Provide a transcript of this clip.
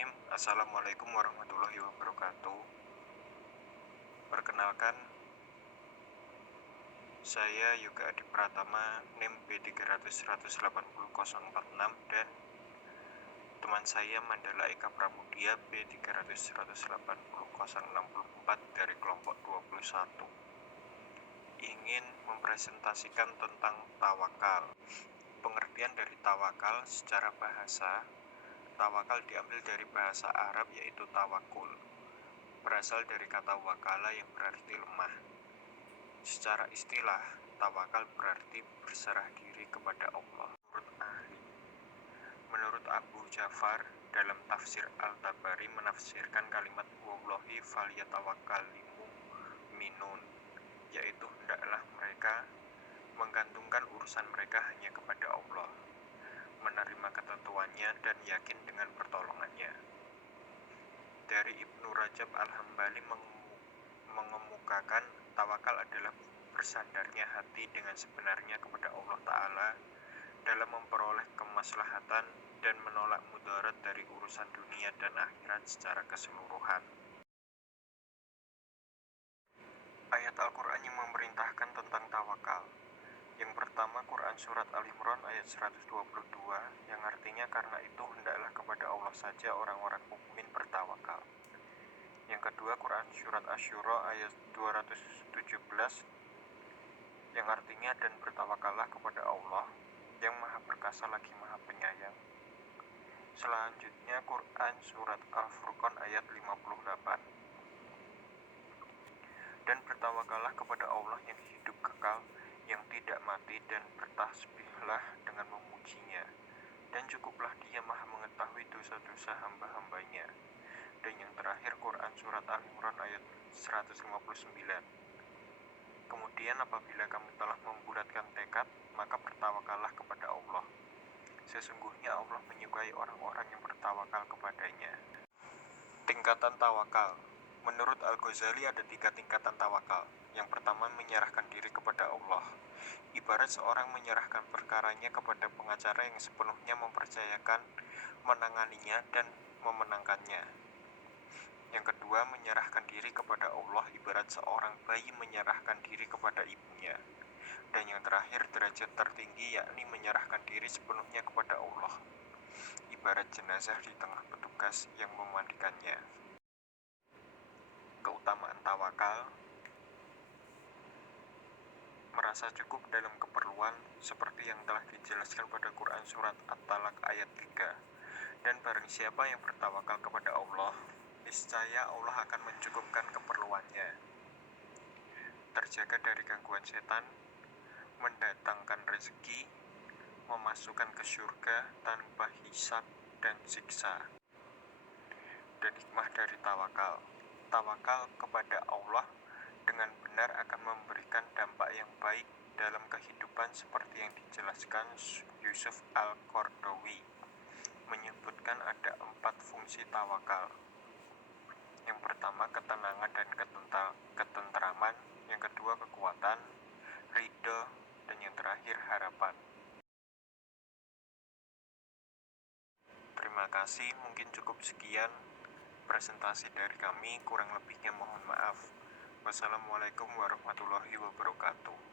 Bismillahirrahmanirrahim. Assalamualaikum warahmatullahi wabarakatuh. Perkenalkan, saya Yoga Adi Pratama, NIM B300-180-046 dan teman saya Mandala Eka Pramudia B300-180-064 dari kelompok 21 ingin mempresentasikan tentang tawakal. Pengertian dari tawakal secara bahasa. Tawakal diambil dari bahasa Arab yaitu tawakul, berasal dari kata wakala yang berarti lemah. Secara istilah, tawakal berarti berserah diri kepada Allah. Menurut Abu Ja'far, dalam tafsir Al-Tabari menafsirkan kalimat wallahi falyatawakkalul mu'minun, yaitu hendaklah mereka menggantungkan urusan mereka hanya kepada Allah, menerima ketentuannya dan yakin dengan pertolongannya. Dari Ibnu Rajab Al-Hambali mengemukakan tawakal adalah bersandarnya hati dengan sebenarnya kepada Allah Ta'ala dalam memperoleh kemaslahatan dan menolak mudarat dari urusan dunia dan akhirat secara keseluruhan. Ayat Al-Quran yang memerintahkan tentang tawakal. Yang pertama, Quran Surat Al-Imran ayat 122, yang artinya karena itu hendaklah kepada Allah saja orang-orang mukmin bertawakal. Yang kedua, Quran Surat Asy-Syura ayat 217, yang artinya dan bertawakallah kepada Allah yang maha perkasa lagi maha penyayang. Selanjutnya, Quran Surat Al-Furqan ayat 58, dan bertawakallah kepada Allah yang hidup kekal, yang tidak mati, dan bertasbihlah dengan memujinya, dan cukuplah dia maha mengetahui dosa-dosa hamba-hambanya. Dan yang terakhir, Quran Surat Al-Imran ayat 159. Kemudian apabila kamu telah membulatkan tekad, maka bertawakallah kepada Allah. Sesungguhnya Allah menyukai orang-orang yang bertawakal kepadanya. Tingkatan tawakal. Menurut Al-Ghazali ada 3 tingkatan tawakal. Yang pertama, menyerahkan diri kepada Allah. Ibarat seorang menyerahkan perkaranya kepada pengacara yang sepenuhnya mempercayakan menanganinya dan memenangkannya. Yang kedua, menyerahkan diri kepada Allah ibarat seorang bayi menyerahkan diri kepada ibunya. Dan yang terakhir, derajat tertinggi yakni menyerahkan diri sepenuhnya kepada Allah, ibarat jenazah di tengah petugas yang memandikannya. Keutamaan tawakal. Merasa cukup dalam keperluan seperti yang telah dijelaskan pada Quran Surat At-Talaq ayat 3. Dan barang siapa yang bertawakal kepada Allah, niscaya Allah akan mencukupkan keperluannya. Terjaga dari gangguan setan, mendatangkan rezeki, memasukkan ke surga tanpa hisab dan siksa. Dan hikmah dari tawakal. Tawakal kepada Allah dengan benar akan memberikan dampak yang baik dalam kehidupan seperti yang dijelaskan Yusuf Al-Qaradawi. Menyebutkan ada 4 fungsi tawakal. Yang pertama, ketenangan dan ketentraman. Yang kedua, kekuatan, ridho, dan yang terakhir, harapan. Terima kasih, mungkin cukup sekian presentasi dari kami, kurang lebihnya mohon maaf. Wassalamualaikum warahmatullahi wabarakatuh.